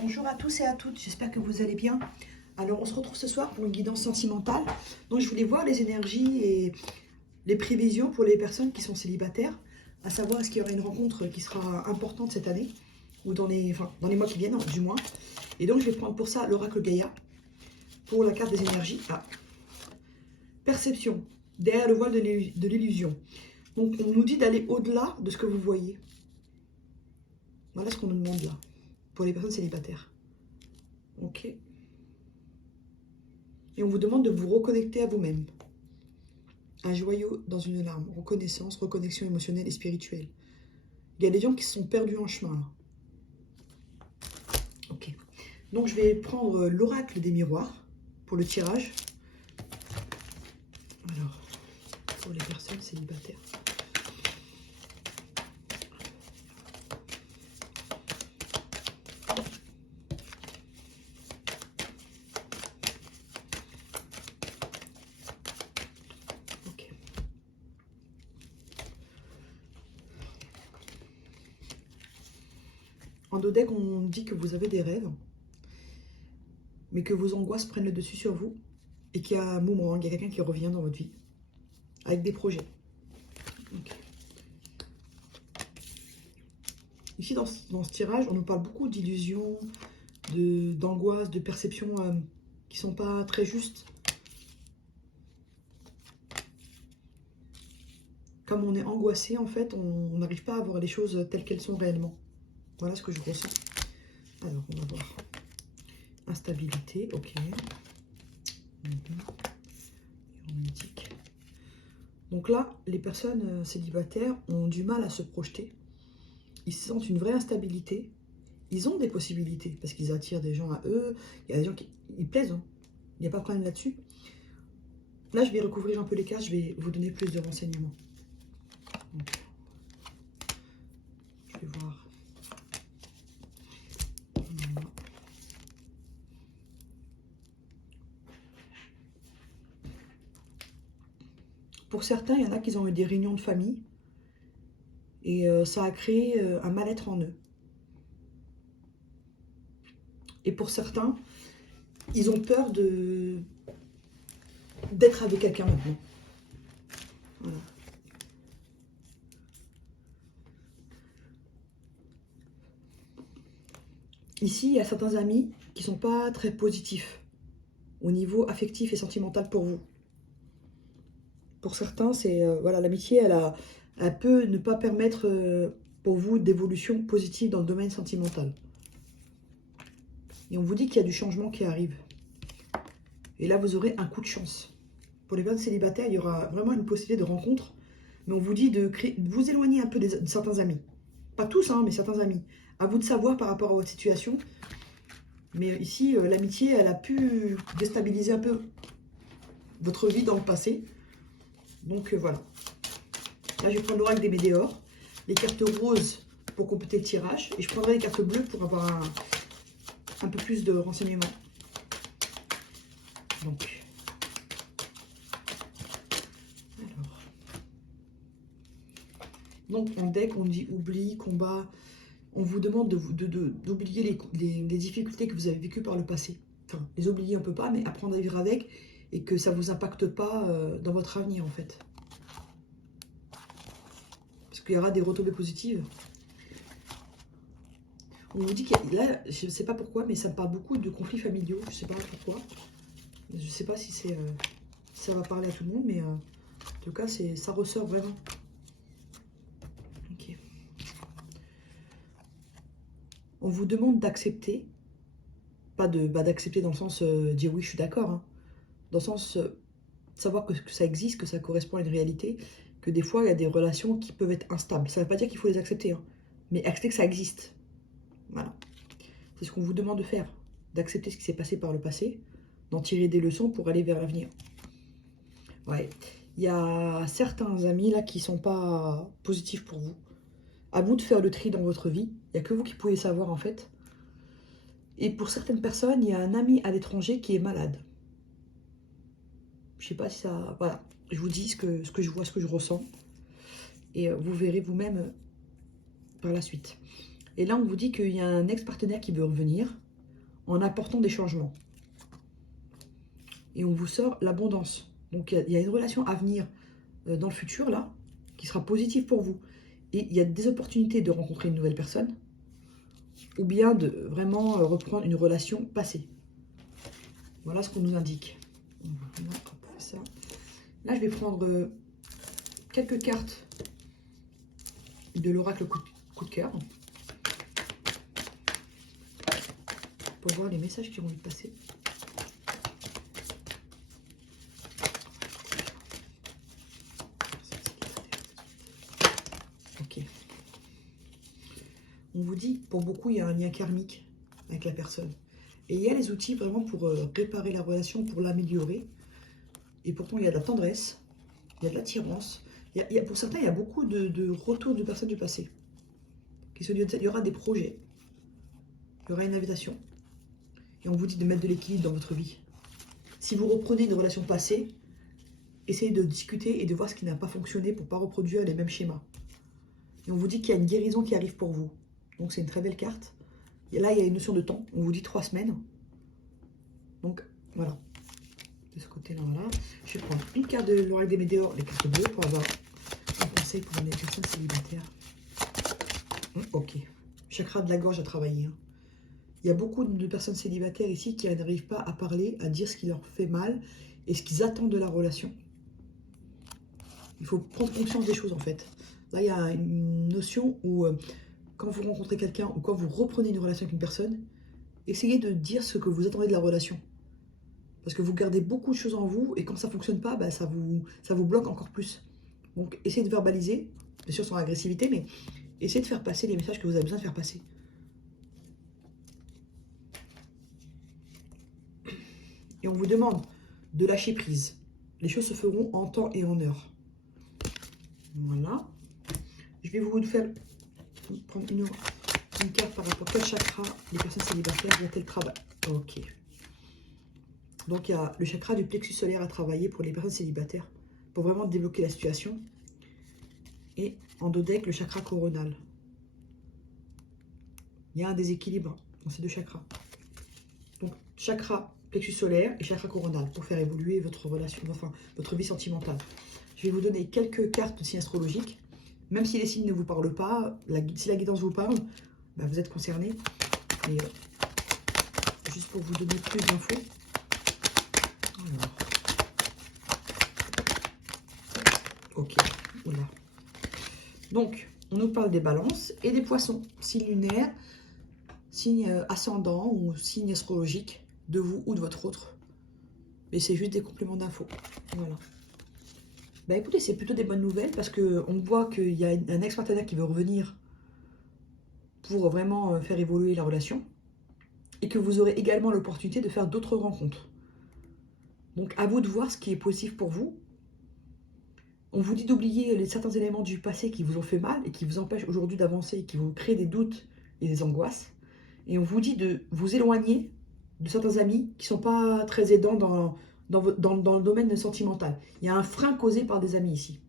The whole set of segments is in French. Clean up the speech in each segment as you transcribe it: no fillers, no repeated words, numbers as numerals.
Bonjour à tous et à toutes, j'espère que vous allez bien. Alors on se retrouve ce soir pour une guidance sentimentale. Donc je voulais voir les énergies et les prévisions pour les personnes qui sont célibataires, à savoir est-ce qu'il y aura une rencontre qui sera importante cette année, ou dans les mois qui viennent du moins. Et donc je vais prendre pour ça l'oracle Gaïa, pour la carte des énergies. Ah. Perception, derrière le voile de l'illusion. Donc on nous dit d'aller au-delà de ce que vous voyez. Voilà ce qu'on nous demande là, pour les personnes célibataires. Ok. Et on vous demande de vous reconnecter à vous-même. Un joyau dans une larme. Reconnaissance, reconnexion émotionnelle et spirituelle. Il y a des gens qui se sont perdus en chemin là. Ok. Donc je vais prendre l'oracle des miroirs pour le tirage. Alors, pour les personnes célibataires. Ok. En dos deck, on dit que vous avez des rêves, mais que vos angoisses prennent le dessus sur vous, et qu'il y a un moment, il y a quelqu'un qui revient dans votre vie, avec des projets. Okay. Ici, dans ce tirage, on nous parle beaucoup d'illusions, d'angoisses, de perceptions qui ne sont pas très justes. Comme on est angoissé, en fait, on n'arrive pas à voir les choses telles qu'elles sont réellement. Voilà ce que je ressens. Alors, on va voir. Instabilité, ok. Romantique. Donc là, les personnes célibataires ont du mal à se projeter. Ils sentent une vraie instabilité. Ils ont des possibilités parce qu'ils attirent des gens à eux. Il y a des gens qui ils plaisent. Hein. Il n'y a pas de problème là-dessus. Là, je vais recouvrir un peu les cartes. Je vais vous donner plus de renseignements. Donc, je vais voir. Voilà. Pour certains, il y en a qui ont eu des réunions de famille. Et ça a créé un mal-être en eux. Et pour certains, ils ont peur d'être avec quelqu'un maintenant. Voilà. Ici, il y a certains amis qui ne sont pas très positifs au niveau affectif et sentimental pour vous. Pour certains, c'est voilà, l'amitié, elle peut ne pas permettre pour vous d'évolution positive dans le domaine sentimental. Et on vous dit qu'il y a du changement qui arrive. Et là, vous aurez un coup de chance. Pour les personnes célibataires, il y aura vraiment une possibilité de rencontre. Mais on vous dit de vous éloigner un peu de certains amis. Pas tous, hein, mais certains amis. À vous de savoir par rapport à votre situation. Mais ici, l'amitié, elle a pu déstabiliser un peu votre vie dans le passé. Donc voilà. Là, je vais prendre l'oracle des météores, les cartes roses pour compléter le tirage. Et je prendrai les cartes bleues pour avoir un peu plus de renseignements. Donc en deck, on dit oubli, combat. On vous demande d'oublier les difficultés que vous avez vécues par le passé. Enfin, les oublier on ne peut pas, mais apprendre à vivre avec et que ça ne vous impacte pas dans votre avenir en fait. Parce qu'il y aura des retombées positives. On vous dit qu'il y a, là, je ne sais pas pourquoi, mais ça me parle beaucoup de conflits familiaux. Je ne sais pas pourquoi. Je ne sais pas si ça va parler à tout le monde, mais en tout cas, ça ressort vraiment. Ok. On vous demande d'accepter, pas d'accepter dans le sens dire oui, je suis d'accord, hein, dans le sens savoir que ça existe, que ça correspond à une réalité, que des fois il y a des relations qui peuvent être instables. Ça ne veut pas dire qu'il faut les accepter, hein, mais accepter que ça existe. Voilà. C'est ce qu'on vous demande de faire, d'accepter ce qui s'est passé par le passé, d'en tirer des leçons pour aller vers l'avenir. Ouais. Il y a certains amis là qui ne sont pas positifs pour vous. À vous de faire le tri dans votre vie. Il n'y a que vous qui pouvez savoir en fait. Et pour certaines personnes, il y a un ami à l'étranger qui est malade. Je ne sais pas si ça... Voilà. Je vous dis ce que je vois, ce que je ressens. Et vous verrez vous-même par la suite. Et là, on vous dit qu'il y a un ex-partenaire qui veut revenir. en apportant des changements. Et on vous sort l'abondance. Donc il y a une relation à venir dans le futur, là, qui sera positive pour vous. Et il y a des opportunités de rencontrer une nouvelle personne, ou bien de vraiment reprendre une relation passée. Voilà ce qu'on nous indique. Voilà, on fait ça. Là, je vais prendre quelques cartes de l'oracle coup de cœur pour voir les messages qui ont envie de passer. Ok. On vous dit, pour beaucoup, il y a un lien karmique avec la personne. Et il y a les outils vraiment pour réparer la relation, pour l'améliorer. Et pourtant, il y a de la tendresse, il y a de l'attirance. Pour certains, il y a beaucoup de retours de personnes du passé. Il y aura des projets, il y aura une invitation. Et on vous dit de mettre de l'équilibre dans votre vie. Si vous reprenez une relation passée, essayez de discuter et de voir ce qui n'a pas fonctionné pour ne pas reproduire les mêmes schémas. Et on vous dit qu'il y a une guérison qui arrive pour vous. Donc c'est une très belle carte. Et là, il y a une notion de temps. On vous dit 3 semaines. Donc voilà. De ce côté-là, voilà. Je vais prendre une carte de l'oracle des météores, les cartes bleues, pour avoir un conseil pour les personnes célibataires. Ok. Chakra de la gorge à travailler. Hein. Il y a beaucoup de personnes célibataires ici qui n'arrivent pas à parler, à dire ce qui leur fait mal et ce qu'ils attendent de la relation. Il faut prendre conscience des choses en fait. Là, il y a une notion où quand vous rencontrez quelqu'un ou quand vous reprenez une relation avec une personne, essayez de dire ce que vous attendez de la relation. Parce que vous gardez beaucoup de choses en vous et quand ça ne fonctionne pas, bah, ça vous bloque encore plus. Donc essayez de verbaliser, bien sûr sans agressivité, mais essayez de faire passer les messages que vous avez besoin de faire passer. Et on vous demande de lâcher prise. Les choses se feront en temps et en heure. Voilà. Je vais vous faire prendre une carte par rapport à quel chakra les personnes célibataires vont-elles travailler. Ok. Donc il y a le chakra du plexus solaire à travailler pour les personnes célibataires, pour vraiment débloquer la situation. Et en dos deck, le chakra coronal. Il y a un déséquilibre dans ces deux chakras. Donc chakra plexus solaire et chakra coronal pour faire évoluer votre relation, enfin votre vie sentimentale. Je vais vous donner quelques cartes de signes astrologiques. Même si les signes ne vous parlent pas, si la guidance vous parle, bah vous êtes concerné. Et juste pour vous donner plus d'infos. Alors. Ok, voilà. Donc, on nous parle des balances et des poissons. Signe lunaire, signe ascendant ou signe astrologique de vous ou de votre autre. Mais c'est juste des compléments d'infos. Voilà. Bah écoutez, c'est plutôt des bonnes nouvelles parce qu'on voit qu'il y a un ex-partenaire qui veut revenir pour vraiment faire évoluer la relation et que vous aurez également l'opportunité de faire d'autres rencontres. Donc à vous de voir ce qui est possible pour vous. On vous dit d'oublier certains éléments du passé qui vous ont fait mal et qui vous empêchent aujourd'hui d'avancer, qui vous créent des doutes et des angoisses. Et on vous dit de vous éloigner de certains amis qui ne sont pas très aidants dans le domaine sentimental. Il y a un frein causé par des amis ici,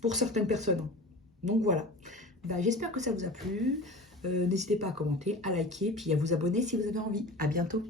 pour certaines personnes. Donc voilà. Ben, j'espère que ça vous a plu. N'hésitez pas à commenter, à liker, puis à vous abonner si vous avez envie. À bientôt.